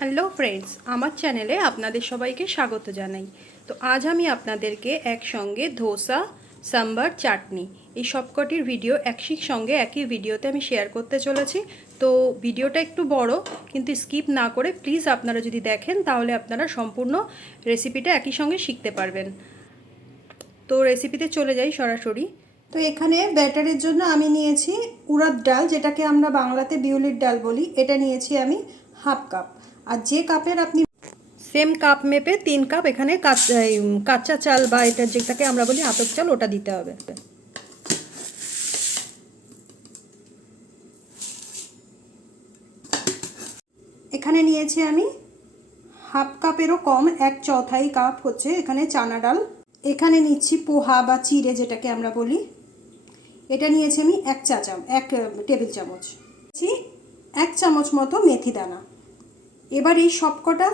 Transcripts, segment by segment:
Hello friends, আমার চ্যানেলে আপনাদের সবাইকে স্বাগত জানাই। তো আজ আমি আপনাদেরকে একসঙ্গে ধোসা, সাম্বার, চাটনি এই সবকটির ভিডিও সঙ্গে একই ভিডিওতে আমি শেয়ার করতে চলেছি। তো ভিডিওটা একটু বড়, কিন্তু স্কিপ না করে প্লিজ আপনারা যদি দেখেন তাহলে আপনারা সম্পূর্ণ রেসিপিটা একই সঙ্গে শিখতে পারবেন। তো রেসিপিতে চলে যাই সরাসরি। তো এখানে ব্যাটারের জন্য আমি নিয়েছি উড়দ ডাল, যেটাকে আমরা বাংলাতে বিউলির ডাল বলি। এটা নিয়েছি আমি হাফ কাপ। আর যে কাপের আপনি সেম কাপ মেপে 3 কাপ এখানে কাঁচা চাল বা এটা যেটাকে আমরা বলি আতপ চাল, ওটা দিতে হবে। এখানে নিয়েছি আমি হাফ কাপেরও কম 1/4 কাপ হচ্ছে এখানে চানা ডাল। এখানে নিচ্ছি পোহা বা চিড়ে যেটাকে আমরা বলি। এটা নিয়েছি আমি 1 টেবিল চামচ। 1 চামচ মতো মেথি দানা। এবার এই সবকটা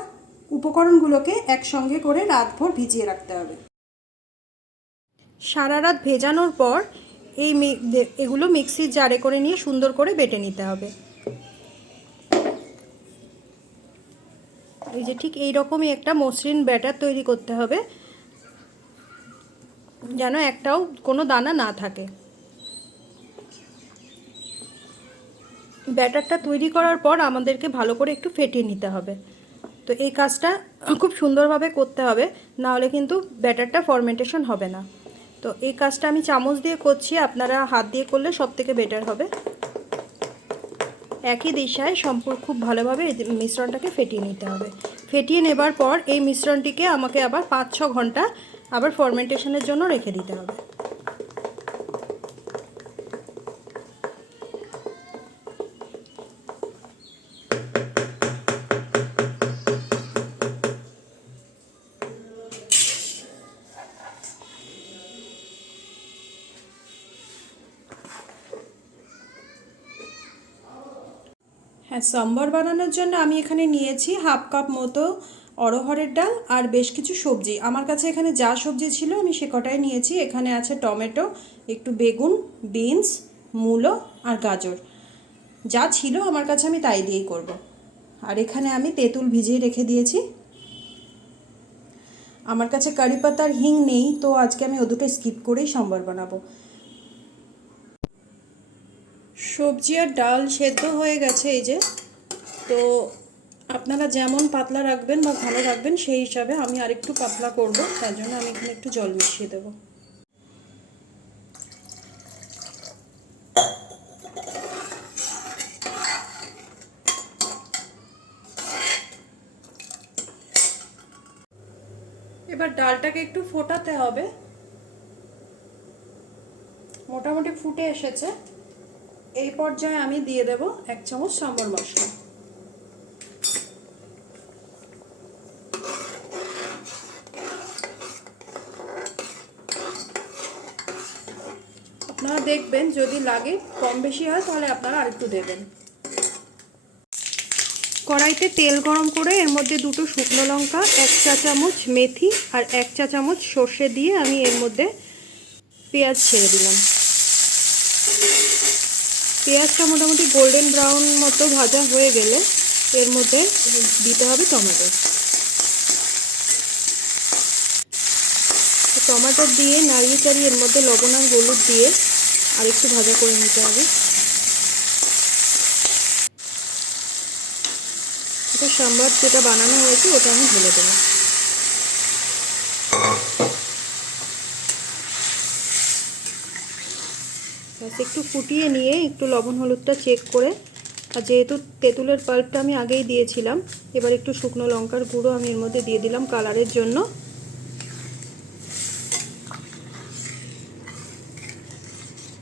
উপকরণগুলোকে একসঙ্গে করে রাতভর ভিজিয়ে রাখতে হবে। সারা রাত ভেজানোর পর এগুলো মিক্সির জারে করে নিয়ে সুন্দর করে বেটে নিতে হবে। এই যে ঠিক এই রকমই একটা মসৃণ ব্যাটার তৈরি করতে হবে, যেন একটাও কোনো দানা না থাকে। ব্যাটারটা তৈরি করার পর আমাদেরকে ভালো করে একটু ফেটিয়ে নিতে হবে। তো এই কাজটা খুব সুন্দরভাবে করতে হবে, না হলে কিন্তু ব্যাটারটা ফরমেন্টেশন হবে না। তো এই কাজটা আমি চামচ দিয়ে করছি, আপনারা হাত দিয়ে করলে সবথেকে বেটার হবে। একই দিশায় খুব ভালোভাবে এই মিশ্রণটাকে ফেটিয়ে নিতে হবে। ফেটিয়ে নেবার পর এই মিশ্রণটিকে আমাকে আবার 5-6 ঘন্টা আবার ফরমেন্টেশনের জন্য রেখে দিতে হবে। হ্যাঁ, সাম্বার বানানোর জন্য আমি এখানে নিয়েছি হাফ কাপ মতো অড়হরের ডাল আর বেশ কিছু সবজি। আমার কাছে এখানে যা সবজি ছিল আমি সে কটাই নিয়েছি। এখানে আছে টমেটো, একটু বেগুন, বিনস, মূলো আর গাজর। যা ছিল আমার কাছে আমি তাই দিয়েই করব। আর এখানে আমি তেঁতুল ভিজিয়ে রেখে দিয়েছি। আমার কাছে কারি পাতার হিং নেই, তো আজকে আমি ও দুটো স্কিপ করেই সাম্বার বানাবো। সবজি আর ডাল সেদ্ধ হয়ে গেছে এই যে। তো আপনারা যেমন পাতলা রাখবেন বা ভালো রাখবেন সেই হিসাবে আমি আরেকটু পাতলা করব, তার জন্য আমি এখানে একটু জল মিশিয়ে দেব। এবার ডালটাকে একটু ফোটাতে হবে। মোটামুটি ফুটে এসেছে। এই পর্যায়ে আমি দিয়ে দেব 1 চামচ সাম্বার মশলা। আপনারা দেখবেন যদি লাগে কম বেশি হয় তাহলে আপনারা আরেকটু দেবেন। কড়াইতে তেল গরম করে এর মধ্যে 2টো শুকনো লঙ্কা, 1 চা চামচ মেথি আর 1 চা চামচ সর্ষে দিয়ে আমি এর মধ্যে পেঁয়াজ ছেড়ে দিলাম। পেঁয়াজটা মোটামুটি গোল্ডেন ব্রাউন মতো ভাজা হয়ে গেলে এর মধ্যে দিতে হবে টমেটো। টমেটো দিয়ে নাড়িয়ে চাড়িয়ে এর মধ্যে লবণ আর হলুদ দিয়ে আর একটু ভাজা করে নিতে হবে। এটা সাম্বার যেটা বানানো হয়েছে ওটা আমি ঢেলে দেবো। একটু ফুটিয়ে নিয়ে একটু লবণ হলুদটা চেক করে, আর যেহেতু তেঁতুলের পাল্পটা আমি আগেই দিয়েছিলাম, এবার একটু শুকনো লঙ্কার গুঁড়ো আমি এর মধ্যে দিয়ে দিলাম কালারের জন্য।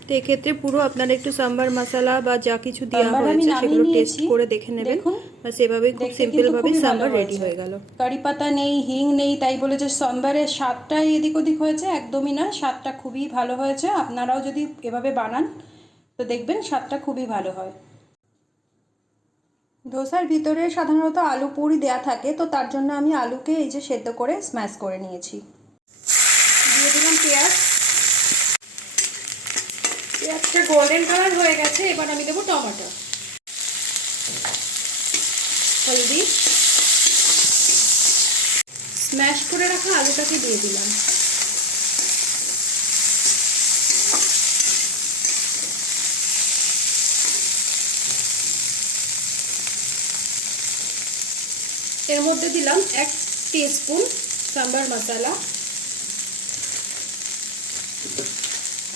তো এক্ষেত্রে পুরো আপনারা একটু সাম্বার মশলা বা যা কিছু দেওয়া হয়েছে সেগুলো টেস্ট করে দেখে নেবেন। আর সেভাবেই খুব সিম্পলভাবে সাম্বার রেডি হয়ে গেল। কারি পাতা নেই, হিং নেই, তাই বলে যে সাম্বারের স্বাদটাই এদিক ওদিক হয়েছে একদমই না। স্বাদটা খুবই ভালো হয়েছে। আপনারাও যদি এভাবে বানান তো দেখবেন স্বাদটা খুবই ভালো হয়। ধোসার ভিতরে সাধারণত আলু পুরি দেয়া থাকে, তো তার জন্য আমি আলুকে এই যে সেদ্ধ করে স্ম্যাশ করে নিয়েছি। দিয়ে দিলাম পেঁয়াজ। পেঁয়াজটা গোল্ডেন কালার হয়ে গেছে। এবার আমি দেবো টমেটো, হলদি, স্ম্যাশ করে রাখা আলুটাকে দিয়ে দিলাম। এর মধ্যে দিলাম 1 টিস্পুন সাম্বার মশলা,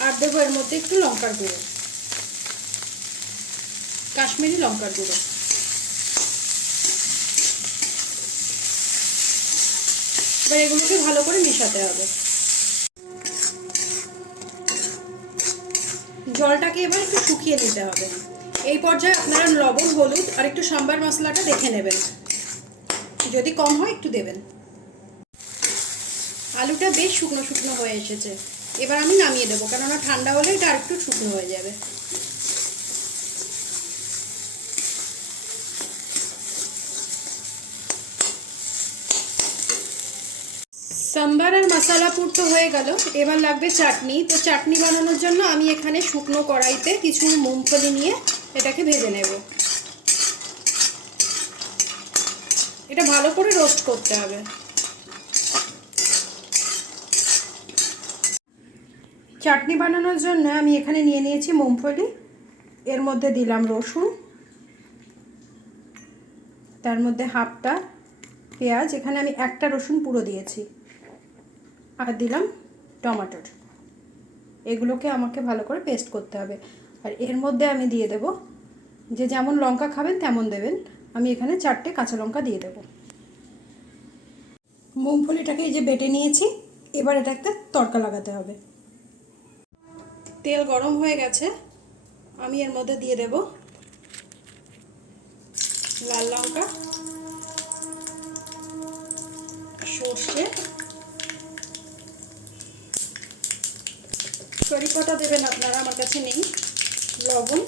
আর দেবো এর মধ্যে একটু লঙ্কার গুঁড়ো, কাশ্মীরি লঙ্কার গুঁড়ো। এবার এগুলোকে ভালো করে মেশাতে হবে। জলটাকে এবার একটু শুকিয়ে নিতে হবে। এই পর্যায়ে আপনারা লবণ, হলুদ আর একটু সাম্বার মশলাটা দেখে নেবেন, যদি কম হয় একটু দেবেন। আলুটা বেশ শুকনো শুকনো হয়ে এসেছে, এবার আমি নামিয়ে দেবো, কেননা ঠান্ডা হলে এটা আর একটু শুকনো হয়ে যাবে। সাম্বার আর মশলা পুর তো হয়ে গেল, এবার লাগবে চাটনি। তো চাটনি বানানোর জন্য আমি এখানে শুকনো কড়াইতে কিছু মুংফলি নিয়ে এটাকে ভেজে নেব। এটা ভালো করে রোস্ট করতে হবে। চাটনি বানানোর জন্য আমি এখানে নিয়ে নিয়েছি মুংফলি, এর মধ্যে দিলাম রসুন, তার মধ্যে হাফটা পেঁয়াজ, এখানে আমি একটা রসুন পুরো দিয়েছি, আর দিলাম টমেটোর। এগুলোকে আমাকে ভালো করে পেস্ট করতে হবে। আর এর মধ্যে আমি দিয়ে দেব, যে যেমন লঙ্কা খাবেন তেমন দেবেন, আমি এখানে 4টে কাঁচা লঙ্কা দিয়ে দেব। মুংফলিটাকে এই যে বেটে নিয়েছি, এবার এটা একটা তড়কা লাগাতে হবে। তেল গরম হয়ে গেছে, আমি এর মধ্যে দিয়ে দেব লাল লঙ্কা, সর্ষে, কারি পাতা দেবেন আপনারা, আমার কাছে নেই, লবণ,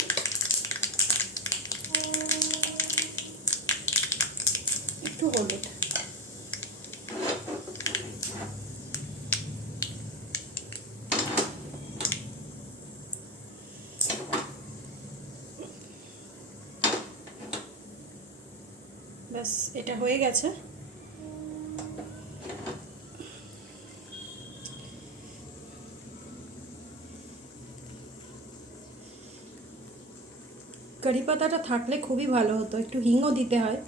একটু হলুদ। ব্যাস, এটা হয়ে গেছে। কারি পাতাটা থাকলে খুবই ভালো হতো, একটু হিংও দিতে হয়।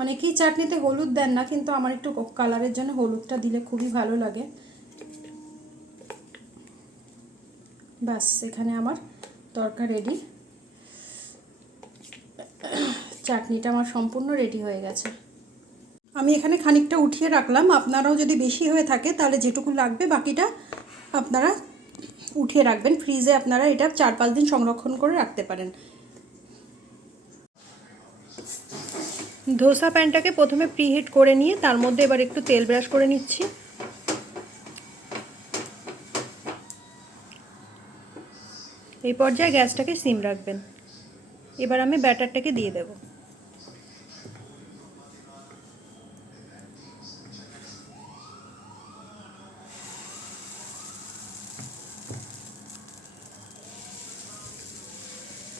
অনেকেই চাটনিতে হলুদ দেন না, কিন্তু আমার একটু কালারের জন্য হলুদটা দিলে খুবই ভালো লাগে। ব্যাস, এখানে আমার তরকা রেডি। চাটনিটা আমার সম্পূর্ণ রেডি হয়ে গেছে। আমি এখানে খানিকটা উঠিয়ে রাখলাম, আপনারাও যদি বেশি হয়ে থাকে তাহলে যেটুকু লাগবে বাকিটা আপনারা উঠিয়ে রাখবেন ফ্রিজে। আপনারা এটা 4-5 দিন সংরক্ষণ করে রাখতে পারেন। ধোসা প্যানটাকে প্রথমে প্রিহিট করে নিয়ে তার মধ্যে এবার একটু তেল ব্রাশ করে নিচ্ছি। এই পর্যায়ে গ্যাসটাকে সিম রাখবেন। এবার আমি ব্যাটারটাকে দিয়ে দেব।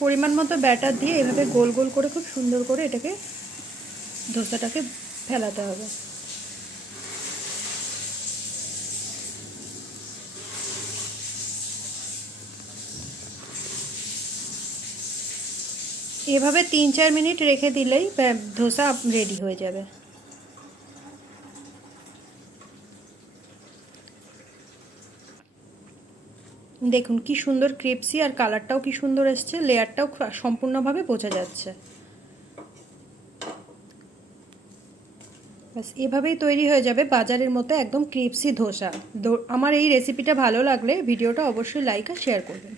পরিমাণ মতো ব্যাটার দিয়ে এভাবে গোল গোল করে খুব সুন্দর করে এটাকে ধোসাটাকে ফেলাতে হবে। এভাবে 3-4 মিনিট রেখে দিলেই ধোসা রেডি হয়ে যাবে। দেখুন কি সুন্দর ক্রিপসি, আর কালারটাও কি সুন্দর এসছে, লেয়ারটাও সম্পূর্ণভাবে বোঝা যাচ্ছে। বাস এভাবেই তৈরি হয়ে যাবে বাজারের মতো একদম ক্রিপসি ধোসা। আমার এই রেসিপিটা ভালো লাগলে ভিডিওটা অবশ্যই লাইক আর শেয়ার করবেন।